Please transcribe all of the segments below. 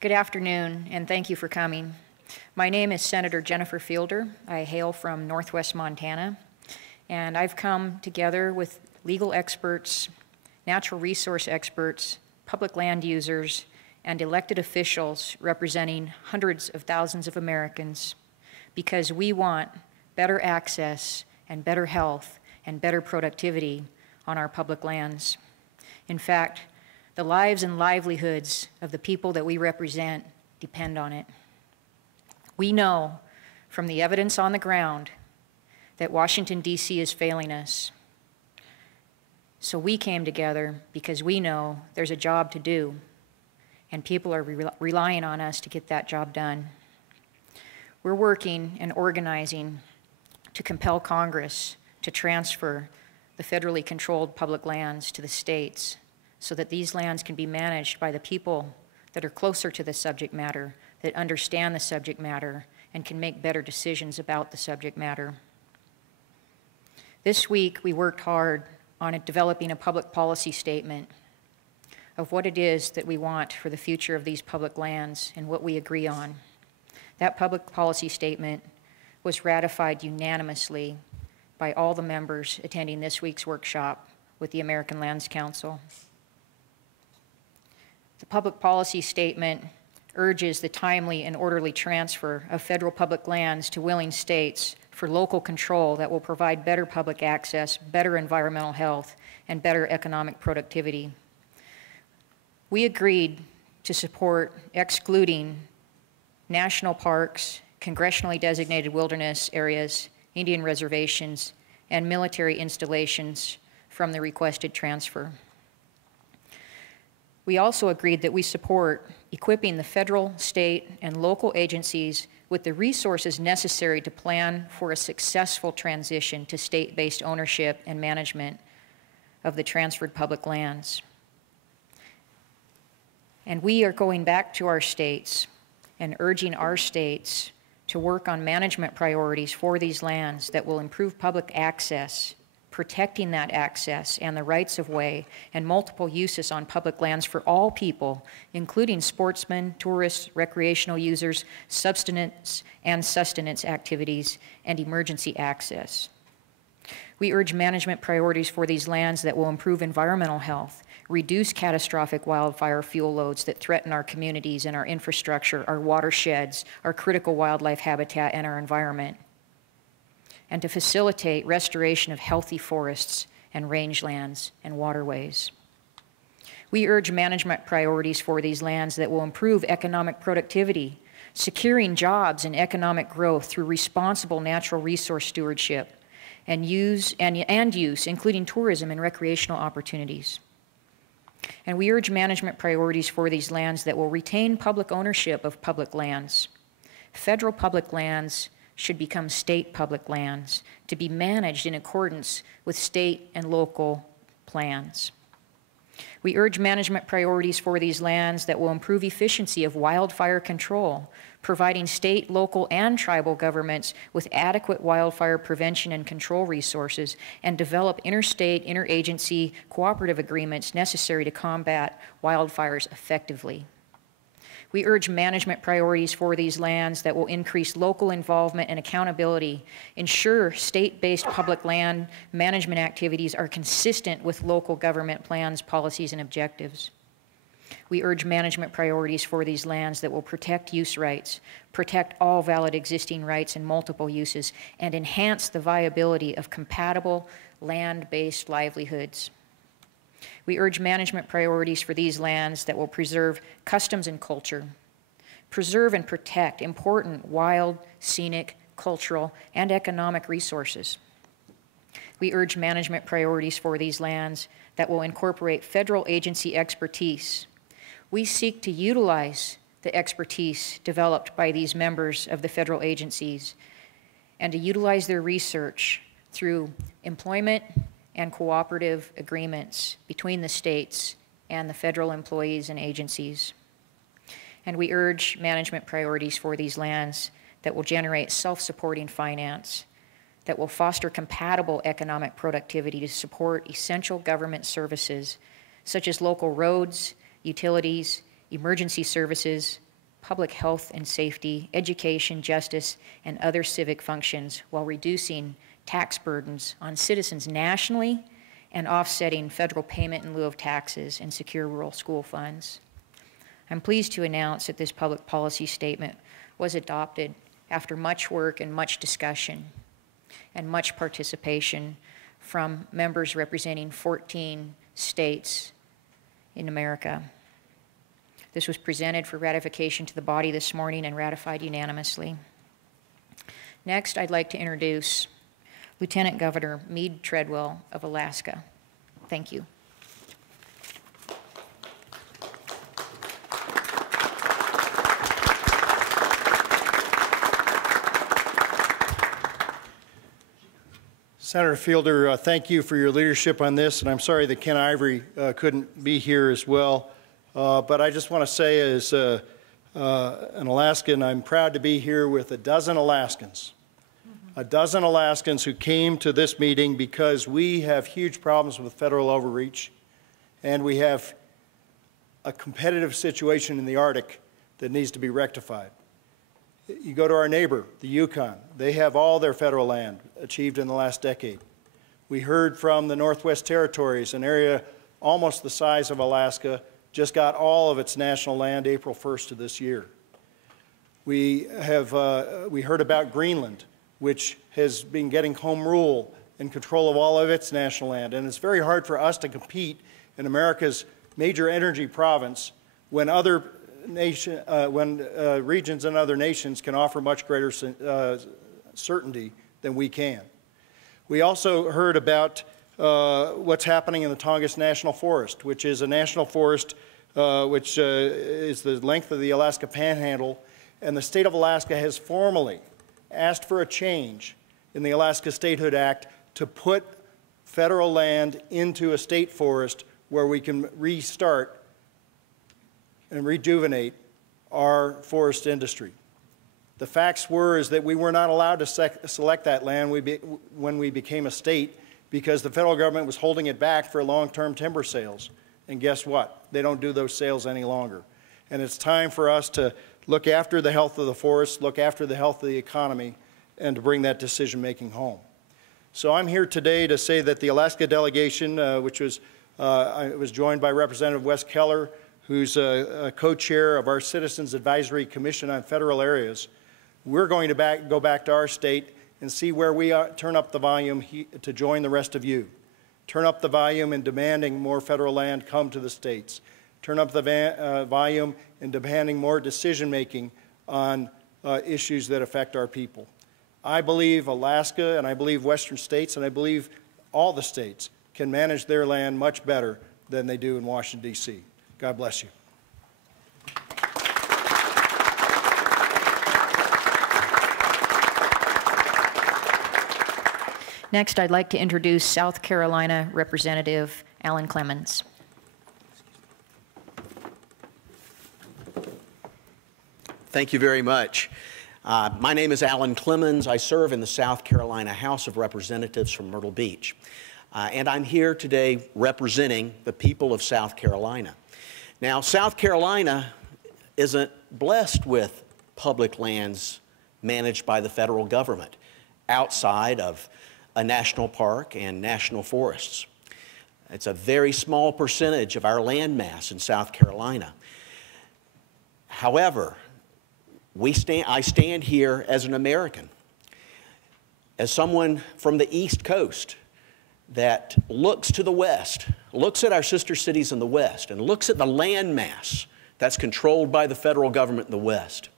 Good afternoon, and thank you for coming. My name is Senator Jennifer Fielder. I hail from Northwest Montana, and I've come together with legal experts, natural resource experts, public land users, and elected officials representing hundreds of thousands of Americans because we want better access and better health and better productivity on our public lands. In fact, the lives and livelihoods of the people that we represent depend on it. We know from the evidence on the ground that Washington, D.C. is failing us. So we came together because we know there's a job to do, and people are relying on us to get that job done. We're working and organizing to compel Congress to transfer the federally controlled public lands to the states so that these lands can be managed by the people that are closer to the subject matter, that understand the subject matter, and can make better decisions about the subject matter. This week, we worked hard on developing a public policy statement of what it is that we want for the future of these public lands and what we agree on. That public policy statement was ratified unanimously by all the members attending this week's workshop with the American Lands Council. The public policy statement urges the timely and orderly transfer of federal public lands to willing states for local control that will provide better public access, better environmental health, and better economic productivity. We agreed to support excluding national parks, congressionally designated wilderness areas, Indian reservations, and military installations from the requested transfer. We also agreed that we support equipping the federal, state, and local agencies with the resources necessary to plan for a successful transition to state-based ownership and management of the transferred public lands. And we are going back to our states and urging our states to work on management priorities for these lands that will improve public access, protecting that access and the rights of way and multiple uses on public lands for all people, including sportsmen, tourists, recreational users, subsistence and sustenance activities, and emergency access. We urge management priorities for these lands that will improve environmental health, reduce catastrophic wildfire fuel loads that threaten our communities and our infrastructure, our watersheds, our critical wildlife habitat, and our environment, and to facilitate restoration of healthy forests and rangelands and waterways. We urge management priorities for these lands that will improve economic productivity, securing jobs and economic growth through responsible natural resource stewardship and use, including tourism and recreational opportunities. And we urge management priorities for these lands that will retain public ownership of public lands. Federal public lands should become state public lands to be managed in accordance with state and local plans. We urge management priorities for these lands that will improve efficiency of wildfire control, providing state, local, and tribal governments with adequate wildfire prevention and control resources, and develop interstate, interagency cooperative agreements necessary to combat wildfires effectively. We urge management priorities for these lands that will increase local involvement and accountability, ensure state-based public land management activities are consistent with local government plans, policies, and objectives. We urge management priorities for these lands that will protect use rights, protect all valid existing rights and multiple uses, and enhance the viability of compatible land-based livelihoods. We urge management priorities for these lands that will preserve customs and culture, preserve and protect important wild, scenic, cultural, and economic resources. We urge management priorities for these lands that will incorporate federal agency expertise. We seek to utilize the expertise developed by these members of the federal agencies and to utilize their research through employment and cooperative agreements between the states and the federal employees and agencies. And we urge management priorities for these lands that will generate self-supporting finance, that will foster compatible economic productivity to support essential government services such as local roads, utilities, emergency services, public health and safety, education, justice, and other civic functions while reducing tax burdens on citizens nationally and offsetting federal payment in lieu of taxes and secure rural school funds. I'm pleased to announce that this public policy statement was adopted after much work and much discussion and much participation from members representing 14 states in America. This was presented for ratification to the body this morning and ratified unanimously. Next, I'd like to introduce Lieutenant Governor Meade Treadwell of Alaska. Thank you. Senator Fielder, thank you for your leadership on this, and I'm sorry that Ken Ivory couldn't be here as well. But I just want to say, as an Alaskan, I'm proud to be here with a dozen Alaskans who came to this meeting because we have huge problems with federal overreach, and we have a competitive situation in the Arctic that needs to be rectified. You go to our neighbor, the Yukon. They have all their federal land achieved in the last decade. We heard from the Northwest Territories, an area almost the size of Alaska, just got all of its national land April 1st of this year. We heard about Greenland, which has been getting home rule and control of all of its national land. And it's very hard for us to compete in America's major energy province when regions and other nations can offer much greater certainty than we can. We also heard about what's happening in the Tongass National Forest, which is a national forest which is the length of the Alaska Panhandle, and the state of Alaska has formally asked for a change in the Alaska Statehood Act to put federal land into a state forest where we can restart and rejuvenate our forest industry. The facts is that we were not allowed to select that land when we became a state because the federal government was holding it back for long-term timber sales. And guess what? They don't do those sales any longer. And it's time for us to look after the health of the forest, look after the health of the economy, and to bring that decision-making home. So I'm here today to say that the Alaska delegation, which was joined by Representative Wes Keller, who's a co-chair of our Citizens Advisory Commission on Federal Areas, we're going to go back to our state and see where we turn up the volume to join the rest of you. Turn up the volume in demanding more federal land come to the states. Turn up the volume in demanding more decision-making on issues that affect our people. I believe Alaska, and I believe Western states, and I believe all the states can manage their land much better than they do in Washington, D.C. God bless you. Next, I'd like to introduce South Carolina Representative Alan Clemens. Thank you very much. My name is Alan Clemens. I serve in the South Carolina House of Representatives from Myrtle Beach. And I'm here today representing the people of South Carolina. Now, South Carolina isn't blessed with public lands managed by the federal government outside of a national park and national forests. It's a very small percentage of our land mass in South Carolina. However, I stand here as an American, as someone from the East Coast that looks to the West, looks at our sister cities in the West, and looks at the land mass that's controlled by the federal government in the West.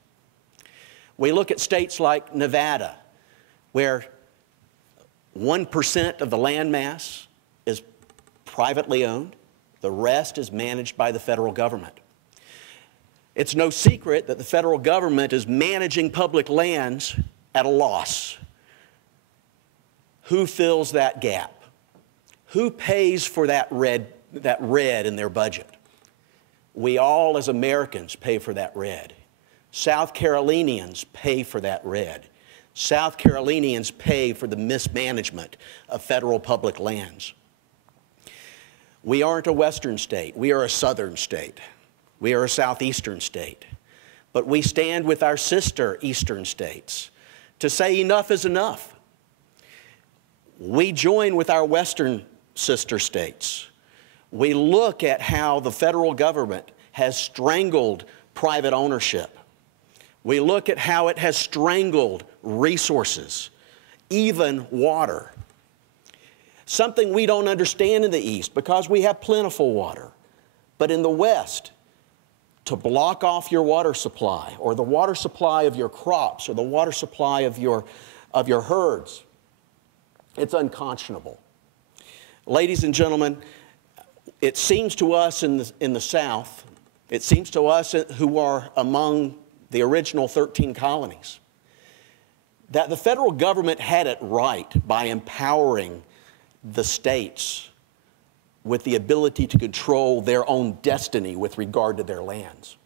We look at states like Nevada, where 1% of the land mass is privately owned. The rest is managed by the federal government. It's no secret that the federal government is managing public lands at a loss. Who fills that gap? Who pays for that red in their budget? We all as Americans pay for that red. South Carolinians pay for that red. South Carolinians pay for the mismanagement of federal public lands. We aren't a western state. We are a southern state. We are a southeastern state. but we stand with our sister eastern states to say enough is enough. We join with our western sister states. We look at how the federal government has strangled private ownership. We look at how it has strangled resources, even water. Something we don't understand in the East because we have plentiful water. But in the West, to block off your water supply or the water supply of your crops or the water supply of your herds, it's unconscionable. Ladies and gentlemen, it seems to us in the South, it seems to us who are among the original 13 colonies, that the federal government had it right by empowering the states with the ability to control their own destiny with regard to their lands.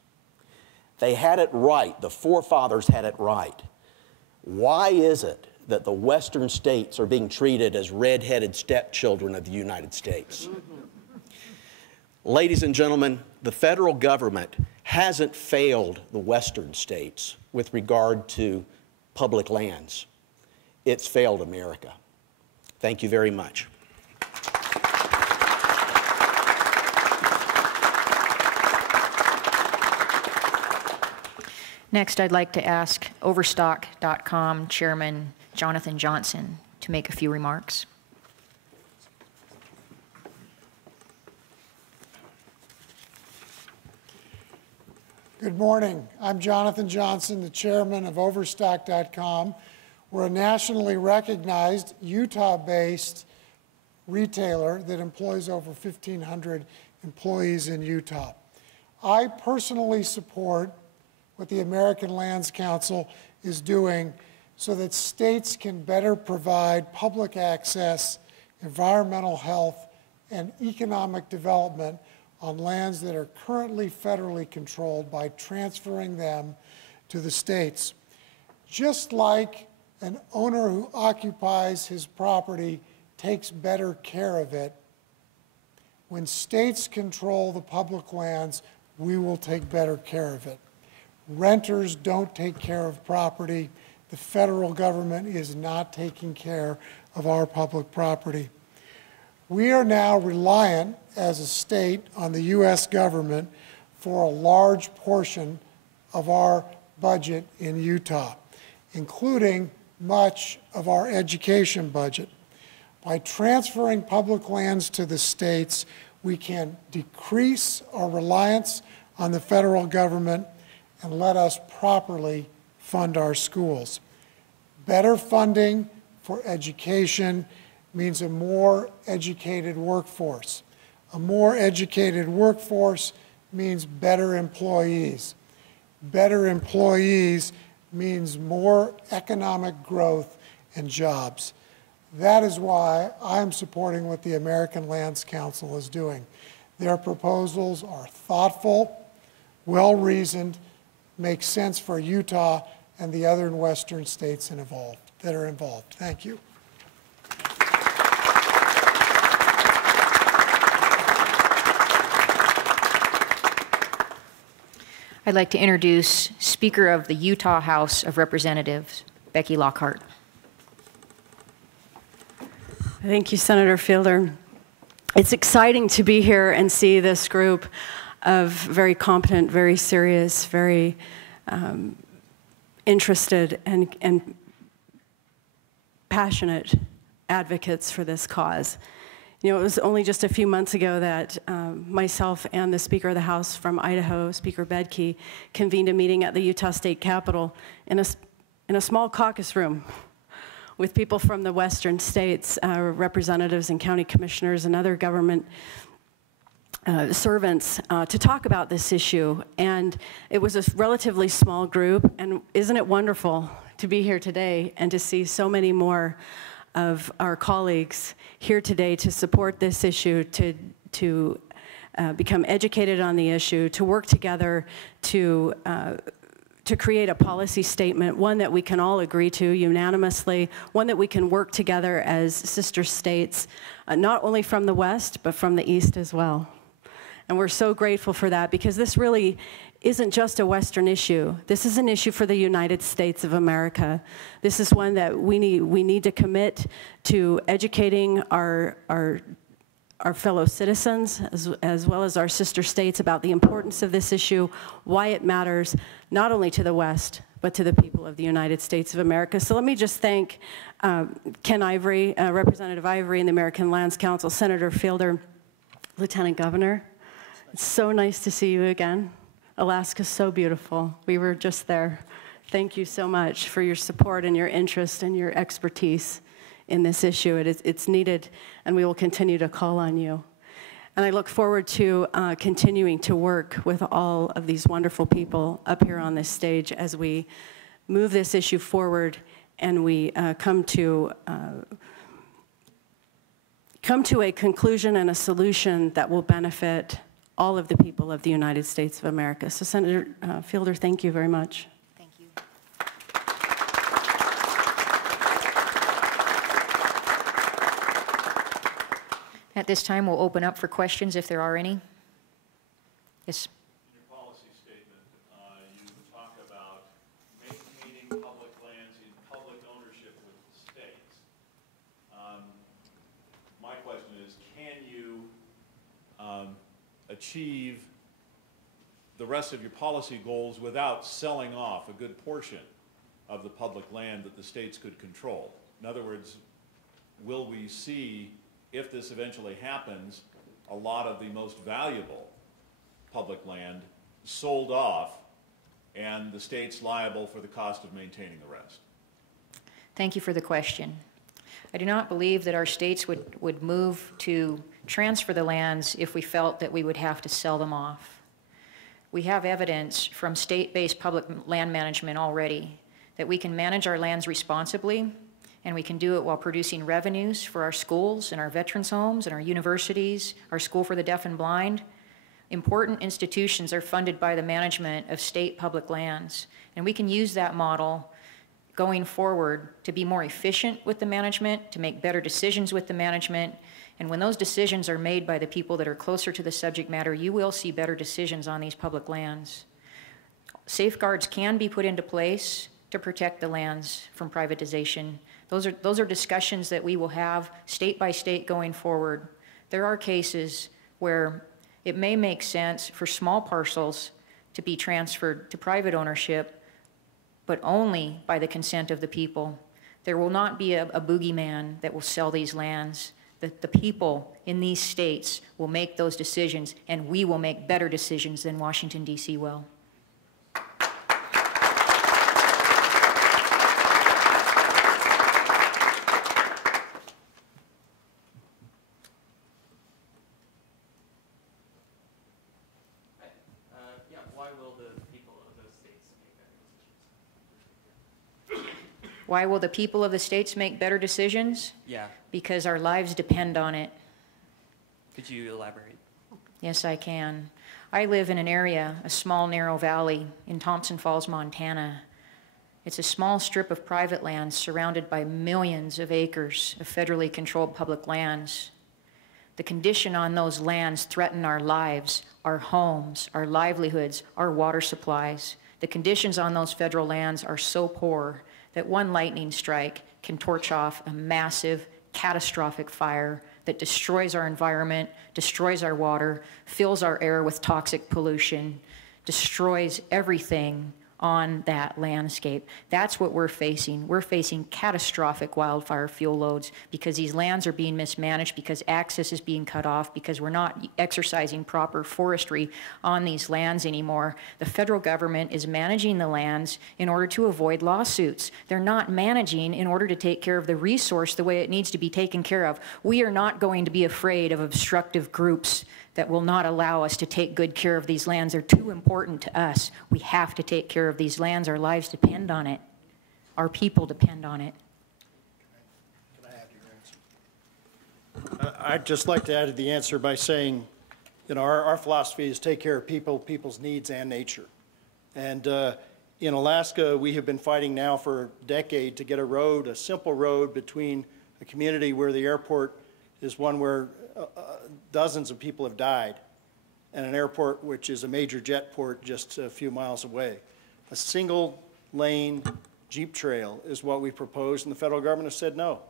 They had it right. The forefathers had it right. Why is it that the western states are being treated as red-headed stepchildren of the United States? Ladies and gentlemen, the federal government hasn't failed the western states with regard to public lands. It's failed America. Thank you very much. Next, I'd like to ask Overstock.com Chairman Jonathan Johnson to make a few remarks. Good morning. I'm Jonathan Johnson, the chairman of Overstock.com. We're a nationally recognized Utah-based retailer that employs over 1,500 employees in Utah. I personally support what the American Lands Council is doing so that states can better provide public access, environmental health, and economic development on lands that are currently federally controlled by transferring them to the states. Just like an owner who occupies his property takes better care of it, when states control the public lands, we will take better care of it. Renters don't take care of property. The federal government is not taking care of our public property. We are now reliant as a state on the U.S. government for a large portion of our budget in Utah, including much of our education budget. By transferring public lands to the states, we can decrease our reliance on the federal government and let us properly fund our schools. Better funding for education means a more educated workforce. A more educated workforce means better employees. Better employees means more economic growth and jobs. That is why I'm supporting what the American Lands Council is doing. Their proposals are thoughtful, well-reasoned, make sense for Utah and the other western states that are involved. Thank you. I'd like to introduce Speaker of the Utah House of Representatives, Becky Lockhart. Thank you, Senator Fielder. It's exciting to be here and see this group of very competent, very serious, very interested and passionate advocates for this cause. You know, it was only just a few months ago that myself and the Speaker of the House from Idaho, Speaker Bedke, convened a meeting at the Utah State Capitol in a small caucus room with people from the western states, representatives and county commissioners and other government servants to talk about this issue. And it was a relatively small group, and isn't it wonderful to be here today and to see so many more of our colleagues here today to support this issue, to become educated on the issue, to work together to create a policy statement, one that we can all agree to unanimously, one that we can work together as sister states, not only from the West, but from the East as well. And we're so grateful for that, because this really isn't just a Western issue. This is an issue for the United States of America. This is one that we need to commit to educating our fellow citizens, as well as our sister states, about the importance of this issue, why it matters, not only to the West, but to the people of the United States of America. So let me just thank Ken Ivory, Representative Ivory and the American Lands Council, Senator Fielder, Lieutenant Governor. It's so nice to see you again. Alaska's so beautiful. We were just there. Thank you so much for your support and your interest and your expertise in this issue. It's needed, and we will continue to call on you. And I look forward to continuing to work with all of these wonderful people up here on this stage as we move this issue forward and we come to a conclusion and a solution that will benefit all of the people of the United States of America. So Senator Fielder, thank you very much. Thank you. At this time, we'll open up for questions if there are any. Yes. In your policy statement, you talk about maintaining public lands in public ownership with the states. My question is, can you achieve the rest of your policy goals without selling off a good portion of the public land that the states could control? In other words, will we see, if this eventually happens, a lot of the most valuable public land sold off and the states liable for the cost of maintaining the rest? Thank you for the question. I do not believe that our states would move to transfer the lands if we felt that we would have to sell them off. We have evidence from state-based public land management already that we can manage our lands responsibly, and we can do it while producing revenues for our schools and our veterans' homes and our universities, our School for the Deaf and Blind. Important institutions are funded by the management of state public lands, and we can use that model going forward to be more efficient with the management, to make better decisions with the management, and when those decisions are made by the people that are closer to the subject matter, you will see better decisions on these public lands. Safeguards can be put into place to protect the lands from privatization. Those are discussions that we will have state by state going forward. There are cases where it may make sense for small parcels to be transferred to private ownership, but only by the consent of the people. There will not be a boogeyman that will sell these lands. The people in these states will make those decisions, and we will make better decisions than Washington, D.C. will. Why will the people of the states make better decisions? Yeah. Because our lives depend on it. Could you elaborate? Yes, I can. I live in an area, a small narrow valley in Thompson Falls, Montana. It's a small strip of private land surrounded by millions of acres of federally controlled public lands. The condition on those lands threaten our lives, our homes, our livelihoods, our water supplies. The conditions on those federal lands are so poor that one lightning strike can torch off a massive, catastrophic fire that destroys our environment, destroys our water, fills our air with toxic pollution, destroys everything on that landscape. That's what we're facing. We're facing catastrophic wildfire fuel loads because these lands are being mismanaged, because access is being cut off, because we're not exercising proper forestry on these lands anymore. The federal government is managing the lands in order to avoid lawsuits. They're not managing in order to take care of the resource the way it needs to be taken care of. We are not going to be afraid of obstructive groups that will not allow us to take good care of these lands. They're too important to us. We have to take care of these lands. Our lives depend on it. Our people depend on it. Can I add your answer? I'd just like to add to the answer by saying, you know, our philosophy is take care of people, people's needs, and nature. And in Alaska, we have been fighting now for a decade to get a road, a simple road between a community where the airport is one where dozens of people have died, and an airport which is a major jet port just a few miles away. A single lane Jeep trail is what we proposed, and the federal government has said no.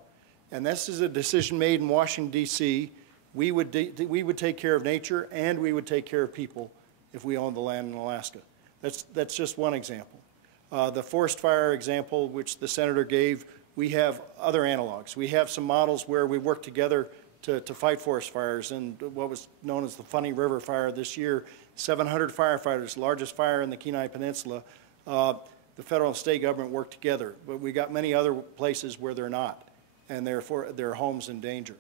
And this is a decision made in Washington, D.C. We would take care of nature and we would take care of people if we owned the land in Alaska. That's just one example. The forest fire example, which the senator gave, we have other analogs. We have some models where we work together to fight forest fires, and what was known as the Funny River Fire this year, 700 firefighters, largest fire in the Kenai Peninsula. The federal and state government work together, but we got many other places where they're not, and therefore their homes in danger.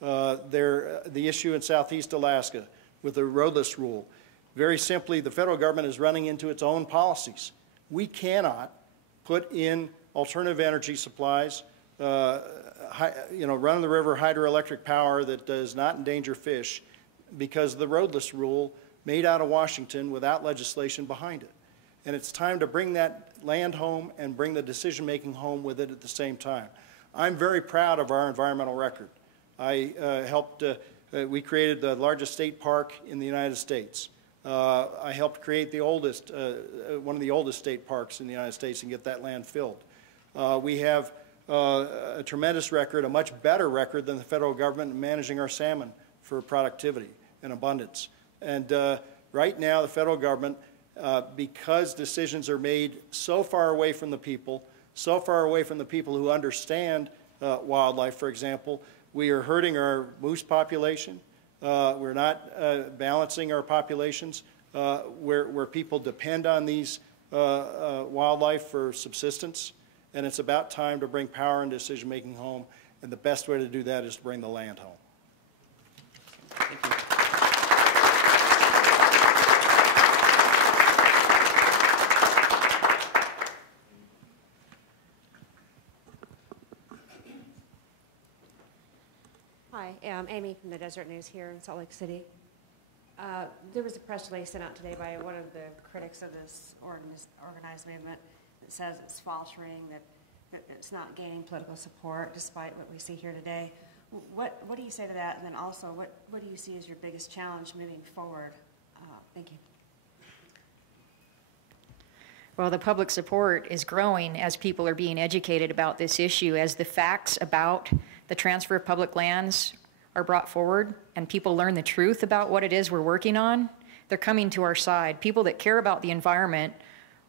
The issue in Southeast Alaska with the roadless rule, very simply, the federal government is running into its own policies. We cannot put in alternative energy supplies, run-of-the-river hydroelectric power that does not endanger fish because of the roadless rule made out of Washington without legislation behind it. And it's time to bring that land home and bring the decision-making home with it at the same time. I'm very proud of our environmental record. We created the largest state park in the United States. I helped create the oldest, one of the oldest state parks in the United States and get that land filled. We have a tremendous record, a much better record than the federal government in managing our salmon for productivity and abundance. And right now, the federal government, because decisions are made so far away from the people who understand wildlife, for example, we are hurting our moose population. We're not balancing our populations where people depend on these wildlife for subsistence. And it's about time to bring power and decision-making home. And the best way to do that is to bring the land home. Thank you. Hi, I'm Amy from the Desert News here in Salt Lake City. There was a press release sent out today by one of the critics of this organized movement that says it's faltering, that it's not gaining political support despite what we see here today. What do you say to that? And then also, what do you see as your biggest challenge moving forward? Thank you. Well, the public support is growing as people are being educated about this issue, as the facts about the transfer of public lands are brought forward and people learn the truth about what it is we're working on. They're coming to our side. People that care about the environment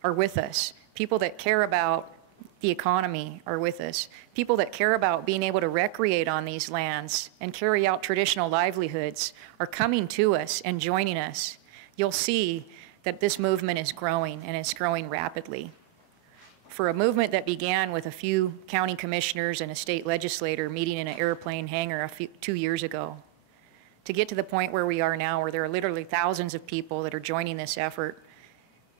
are with us. People that care about the economy are with us. People that care about being able to recreate on these lands and carry out traditional livelihoods are coming to us and joining us. You'll see that this movement is growing, and it's growing rapidly. For a movement that began with a few county commissioners and a state legislator meeting in an airplane hangar 2 years ago, to get to the point where we are now, where there are literally thousands of people that are joining this effort,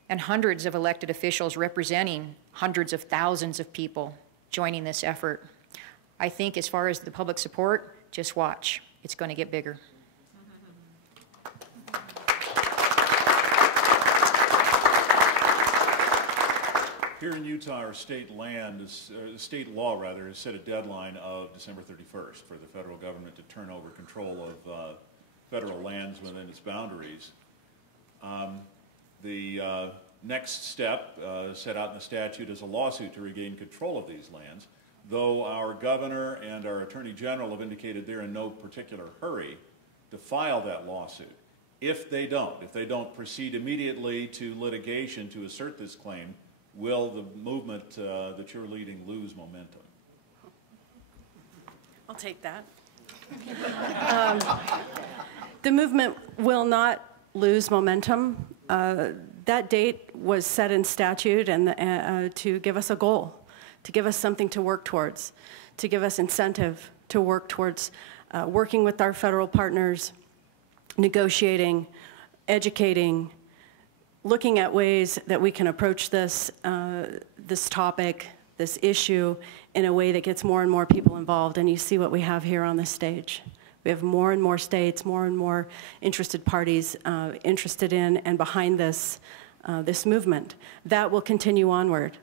and hundreds of elected officials representing hundreds of thousands of people joining this effort. I think as far as the public support, just watch. It's going to get bigger. Here in Utah, our state law has set a deadline of December 31st for the federal government to turn over control of federal lands within its boundaries. The next step set out in the statute is a lawsuit to regain control of these lands, though our governor and our attorney general have indicated they're in no particular hurry to file that lawsuit. If they don't proceed immediately to litigation to assert this claim, will the movement that you're leading lose momentum? I'll take that. The movement will not lose momentum. That date was set in statute and to give us a goal, to give us something to work towards, to give us incentive to work towards working with our federal partners, negotiating, educating, looking at ways that we can approach this topic, this issue, in a way that gets more and more people involved. And you see what we have here on this stage. We have more and more states, more and more interested parties interested in and behind this movement. That will continue onward.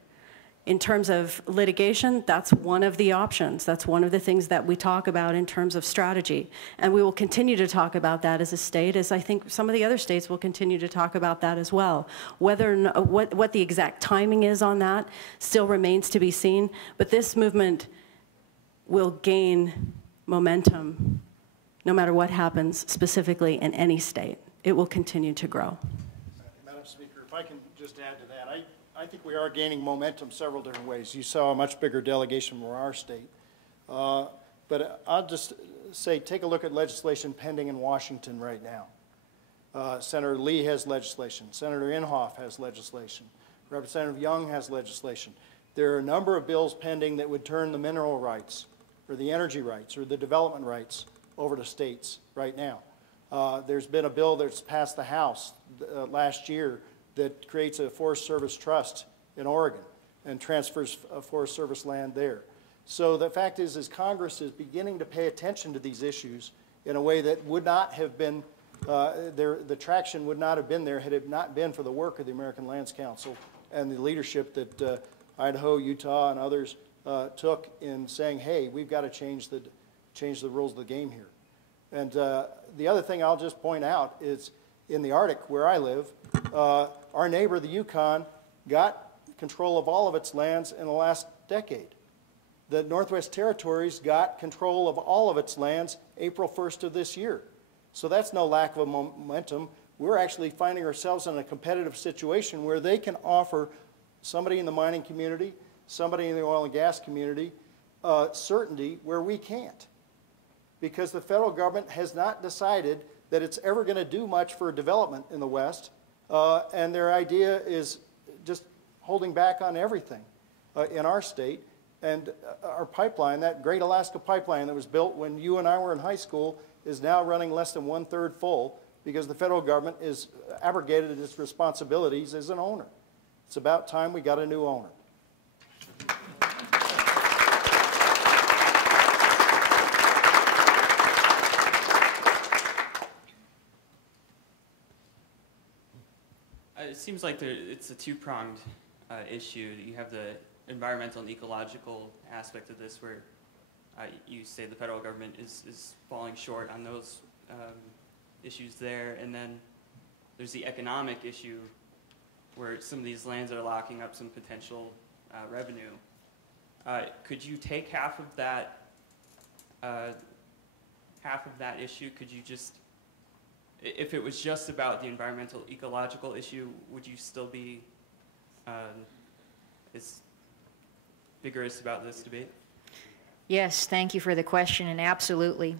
in terms of litigation, that's one of the options. That's one of the things that we talk about in terms of strategy. And we will continue to talk about that as a state, as I think some of the other states will continue to talk about that as well. Whether or not, what the exact timing is on that still remains to be seen, but this movement will gain momentum no matter what happens specifically in any state. It will continue to grow. Madam Speaker, if I can just add to that, I think we are gaining momentum several different ways. You saw a much bigger delegation from our state. But I'll just say, take a look at legislation pending in Washington right now. Senator Lee has legislation. Senator Inhofe has legislation. Representative Young has legislation. There are a number of bills pending that would turn the mineral rights or the energy rights or the development rights over to states right now. There's been a bill that's passed the House last year that creates a Forest Service trust in Oregon and transfers Forest Service land there. So the fact is Congress is beginning to pay attention to these issues in a way that would not have been, the traction would not have been there had it not been for the work of the American Lands Council and the leadership that Idaho, Utah, and others took in saying, hey, we've got to change the rules of the game here. And the other thing I'll just point out is in the Arctic, where I live, our neighbor, the Yukon, got control of all of its lands in the last decade. The Northwest Territories got control of all of its lands April 1st of this year. So that's no lack of momentum. We're actually finding ourselves in a competitive situation where they can offer somebody in the mining community, somebody in the oil and gas community, certainty where we can't. Because the federal government has not decided that it's ever going to do much for development in the West, and their idea is just holding back on everything in our state. And our pipeline, that Great Alaska Pipeline that was built when you and I were in high school, is now running less than 1/3 full because the federal government is abrogated its responsibilities as an owner. It's about time we got a new owner. It seems like it's a two-pronged issue. You have the environmental and ecological aspect of this where you say the federal government is falling short on those issues there, and then there's the economic issue where some of these lands are locking up some potential revenue. Could you take half of that issue? Could you just, if it was just about the environmental ecological issue, would you still be as vigorous about this debate? Yes, thank you for the question, and absolutely.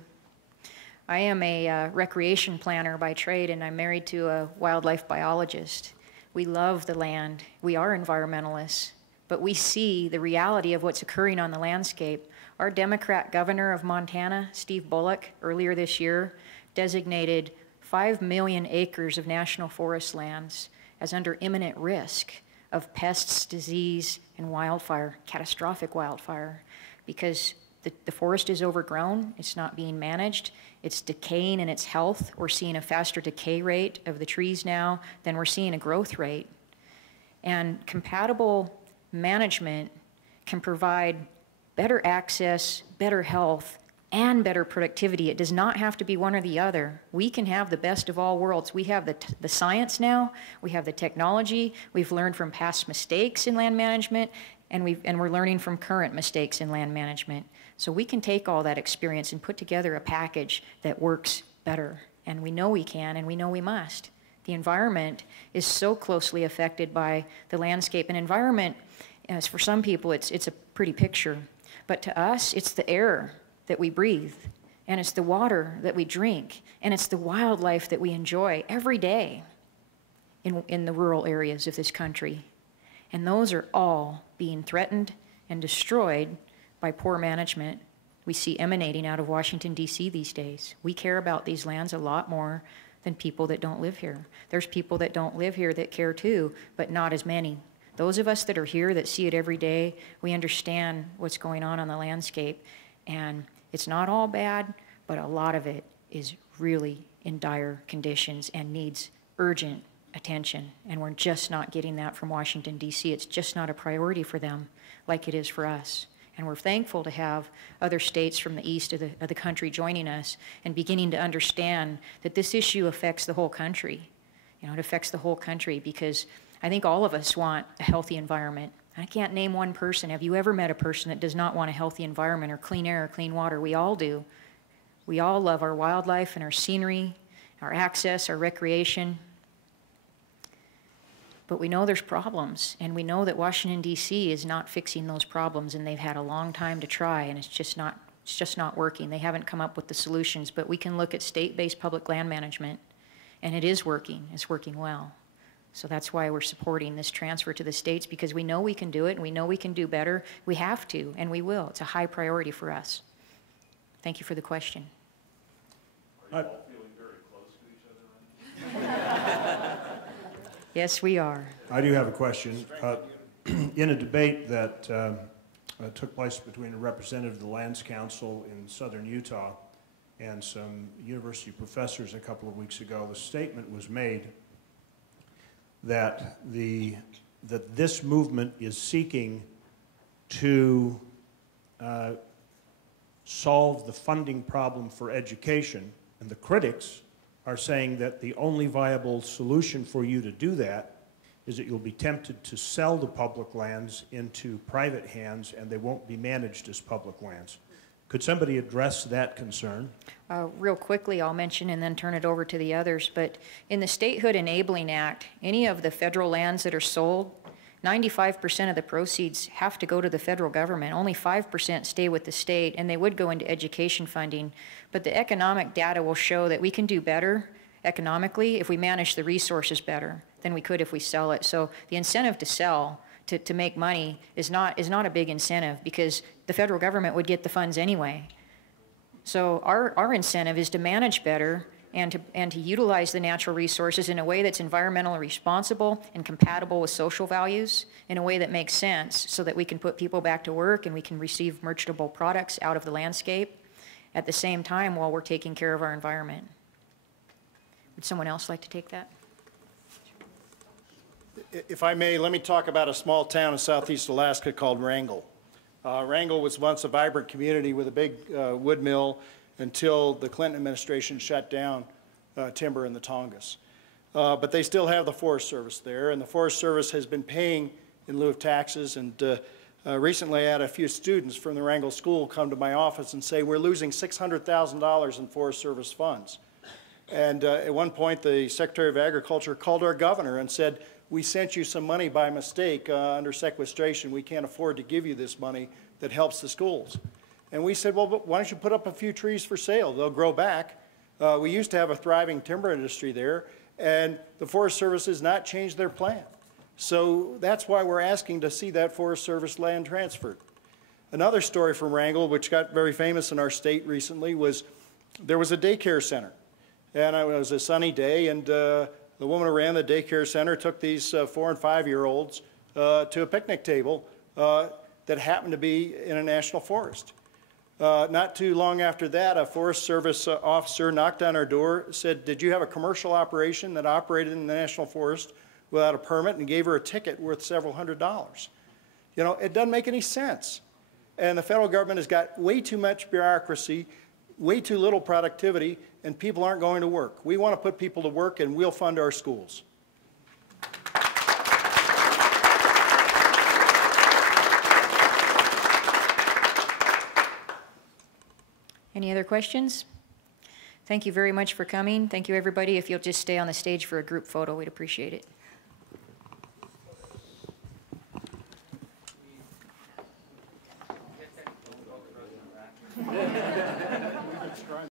I am a recreation planner by trade, and I'm married to a wildlife biologist. We love the land. We are environmentalists, but we see the reality of what's occurring on the landscape. Our Democrat governor of Montana, Steve Bullock, earlier this year, designated 5 million acres of national forest lands as under imminent risk of pests, disease, and wildfire, catastrophic wildfire, because the forest is overgrown, it's not being managed, it's decaying in its health. We're seeing a faster decay rate of the trees now than we're seeing a growth rate. And compatible management can provide better access, better health, and better productivity. It does not have to be one or the other. We can have the best of all worlds. We have the science now, we have the technology, we've learned from past mistakes in land management, and we're learning from current mistakes in land management. So we can take all that experience and put together a package that works better. And we know we can, and we know we must. The environment is so closely affected by the landscape. And environment, as for some people, it's a pretty picture. But to us, it's the air that we breathe, and it's the water that we drink, and it's the wildlife that we enjoy every day in the rural areas of this country. And those are all being threatened and destroyed by poor management we see emanating out of Washington, D.C. these days. We care about these lands a lot more than people that don't live here. There's people that don't live here that care too, but not as many. Those of us that are here that see it every day, we understand what's going on the landscape. And it's not all bad, but a lot of it is really in dire conditions and needs urgent attention, and we're just not getting that from Washington, D.C. It's just not a priority for them like it is for us. And we're thankful to have other states from the east of the country joining us and beginning to understand that this issue affects the whole country. You know, it affects the whole country because I think all of us want a healthy environment. I can't name one person. Have you ever met a person that does not want a healthy environment or clean air or clean water? We all do. We all love our wildlife and our scenery, our access, our recreation. But we know there's problems, and we know that Washington, D.C. is not fixing those problems, and they've had a long time to try, and it's just not working. They haven't come up with the solutions, but we can look at state-based public land management, and it is working. It's working well. So that's why we're supporting this transfer to the states, because we know we can do it, and we know we can do better. We have to, and we will. It's a high priority for us. Thank you for the question. Are you all feeling very close to each other? Yes, we are. I do have a question. In a debate that took place between a representative of the Lands Council in southern Utah and some university professors a couple of weeks ago, the statement was made that this movement is seeking to solve the funding problem for education, and the critics are saying that the only viable solution for you to do that is that you'll be tempted to sell the public lands into private hands and they won't be managed as public lands. Could somebody address that concern? Real quickly, I'll mention and then turn it over to the others, but in the Statehood Enabling Act, any of the federal lands that are sold, 95% of the proceeds have to go to the federal government. Only 5% stay with the state, and they would go into education funding. But the economic data will show that we can do better economically if we manage the resources better than we could if we sell it. So the incentive to sell, to make money, is not a big incentive because the federal government would get the funds anyway. So our incentive is to manage better and to utilize the natural resources in a way that's environmentally responsible and compatible with social values, in a way that makes sense so that we can put people back to work and we can receive merchantable products out of the landscape at the same time while we're taking care of our environment. Would someone else like to take that? If I may, let me talk about a small town in southeast Alaska called Wrangell. Wrangell was once a vibrant community with a big wood mill until the Clinton administration shut down timber in the Tongass. But they still have the Forest Service there, and the Forest Service has been paying in lieu of taxes. And recently I had a few students from the Wrangell School come to my office and say, we're losing $600,000 in Forest Service funds. And at one point the Secretary of Agriculture called our governor and said, we sent you some money by mistake under sequestration. We can't afford to give you this money that helps the schools. And we said, well, why don't you put up a few trees for sale? They'll grow back. We used to have a thriving timber industry there, and the Forest Service has not changed their plan. So that's why we're asking to see that Forest Service land transferred. Another story from Wrangell, which got very famous in our state recently, was there was a daycare center. And it was a sunny day, and the woman who ran the daycare center took these 4- and 5-year-olds to a picnic table that happened to be in a national forest. Not too long after that, a Forest Service officer knocked on our door, said, did you have a commercial operation that operated in the national forest without a permit, and gave her a ticket worth several $100s. You know, it doesn't make any sense. And the federal government has got way too much bureaucracy, way too little productivity, and people aren't going to work. We want to put people to work, and we'll fund our schools. Any other questions? Thank you very much for coming. Thank you, everybody. If you'll just stay on the stage for a group photo, we'd appreciate it.